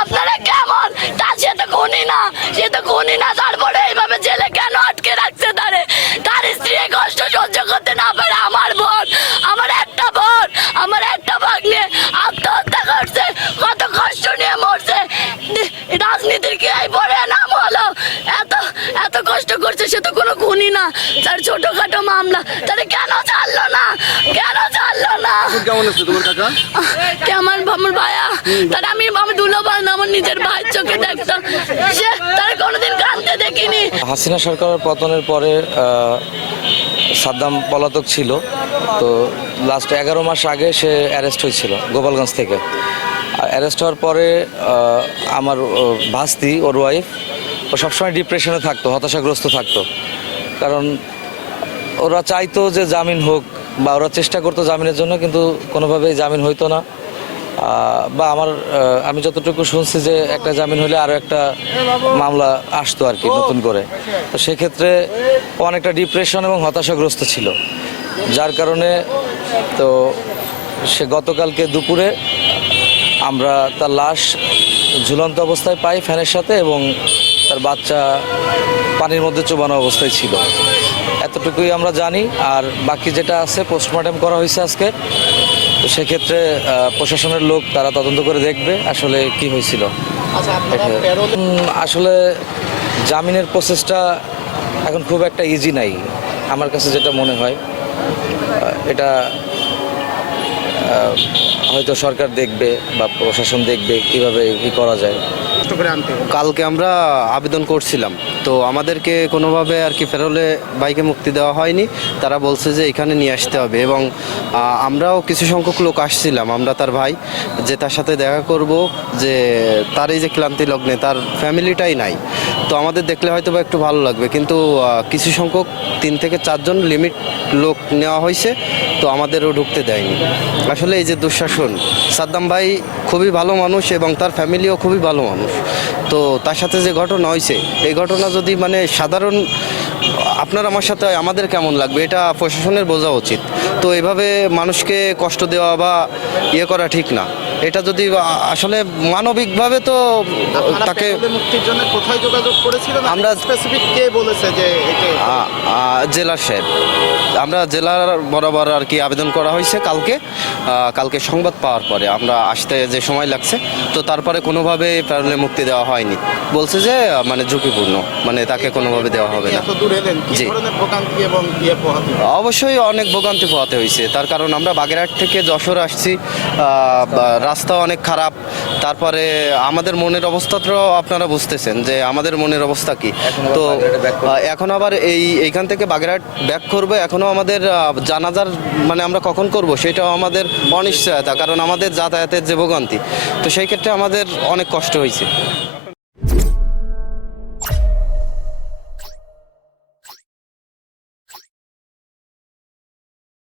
আপনারা কেমন? সে তো খুনি না, সে তো খুনি না, তারপরে এইভাবে জেলে কেন আটকে রাখছে তারে? তার স্ত্রী কষ্ট সহ্য করতে না পারে। আমার বোন, আমার একটা বোন, আমার একটা ভাগ্নে আত্মহত্যা করছে, কত কষ্ট নিয়ে মরছে। রাজনীতির কি এই পরে নাম হলো? এত এত কষ্ট করছে, সে তো কোনো খুনি না, তার ছোটখাটো মামলা, তারে কেন ছাড়লো না? কেন ছাড়লো না? কেমন আছে তোমার কাকা? আমার ভাইয়া, তার আমি দুলো ভাই না, আমার নিজের ভাইয়ের চোখে দেখতাম, সে তার কোনোদিন কাঁদতে দেখিনি। হাসিনা সরকারের পতনের পরে সাদ্দাম পলাতক ছিল, তো লাস্ট 11 মাস আগে সে অ্যারেস্ট হয়েছিল গোপালগঞ্জ থেকে। আর অ্যারেস্ট হওয়ার পরে আমার ভাস্তি, ওর ওয়াইফ, ও সবসময় ডিপ্রেশনে থাকতো, হতাশাগ্রস্ত থাকতো। কারণ ওরা চাইতো যে জামিন হোক, বা ওরা চেষ্টা করতো জামিনের জন্য, কিন্তু কোনোভাবেই জামিন হইতো না। বা আমি যতটুকু শুনছি যে একটা জামিন হলে আরও একটা মামলা আসতো আর কি নতুন করে। তো সেক্ষেত্রে অনেকটা ডিপ্রেশন এবং হতাশাগ্রস্ত ছিল, যার কারণে তো সে গতকালকে দুপুরে আমরা তার লাশ ঝুলন্ত অবস্থায় পাই ফ্যানের সাথে, এবং তার বাচ্চা পানির মধ্যে চুবানো অবস্থায় ছিল। এতটুকুই আমরা জানি। আর বাকি যেটা আছে পোস্টমর্টেম করা হয়েছে আজকে, তো সেক্ষেত্রে প্রশাসনের লোক তারা তদন্ত করে দেখবে আসলে কি হয়েছিল। আসলে জামিনের প্রসেসটা এখন খুব একটা ইজি নাই আমার কাছে যেটা মনে হয়। এটা হয়তো সরকার দেখবে বা প্রশাসন দেখবে কিভাবে কি করা যায়। কালকে আমরা আবেদন করছিলাম, তো আমাদেরকে কোনোভাবে আর কি ফেরোলে বাইকে মুক্তি দেওয়া হয়নি। তারা বলছে যে এখানে নিয়ে আসতে হবে, এবং আমরাও কিছু সংখ্যক লোক আসছিলাম, আমরা তার ভাই, যে তার সাথে দেখা করব, যে তার এই যে ক্লান্তি লগ্নে তার ফ্যামিলিটাই নাই, তো আমাদের দেখলে হয়তো বা একটু ভালো লাগবে। কিন্তু কিছু সংখ্যক 3 থেকে 4 জন লিমিট লোক নেওয়া হয়েছে, তো আমাদেরও ঢুকতে দেয়নি। আসলে এই যে দুঃশাসন, সাদ্দাম ভাই খুবই ভালো মানুষ এবং তার ফ্যামিলিও খুবই ভালো মানুষ, তো তার সাথে যে ঘটনা হয়েছে, এই ঘটনা যদি মানে সাধারণ আপনার আমার সাথে হয়, আমাদের কেমন লাগবে এটা প্রশাসনের বোঝা উচিত। তো এভাবে মানুষকে কষ্ট দেওয়া বা ইয়ে করা ঠিক না। এটা যদি আসলে মানবিকভাবে, তো তাকে মুক্তির জন্য কোথায় যোগাযোগ করেছিলেন? আমরা স্পেসিফিক কে বলেছে যে জেলার সাহেব, আমরা জেলার বরাবর আর কি আবেদন করা হয়েছে কালকে সংবাদ পাওয়ার পরে আমরা আসতে যে সময় লাগছে, তো তারপরে কোনোভাবে প্যারোলে মুক্তি দেওয়া হয়নি। বলছে যে মানে ঝুঁকিপূর্ণ, মানে তাকে কোনোভাবে দেওয়া হবে না। জি, অবশ্যই অনেক ভোগান্তি পোহাতে হয়েছে। তার কারণ আমরা বাগেরহাট থেকে যশোর আসছি, রাস্তা অনেক খারাপ। তারপরে আমাদের মনের অবস্থাটাও আপনারা বুঝতেছেন যে আমাদের মনের অবস্থা কি। তো এখন আবার এইখান থেকে বাগেরহাট ব্যাক করবে, এখনও আমাদের জানাজার মানে আমরা কখন করব সেটাও আমাদের অনিশ্চয়তা, কারণ আমাদের যাতায়াতের যে ভোগান্তি, তো সেই ক্ষেত্রে আমাদের অনেক কষ্ট হয়েছে।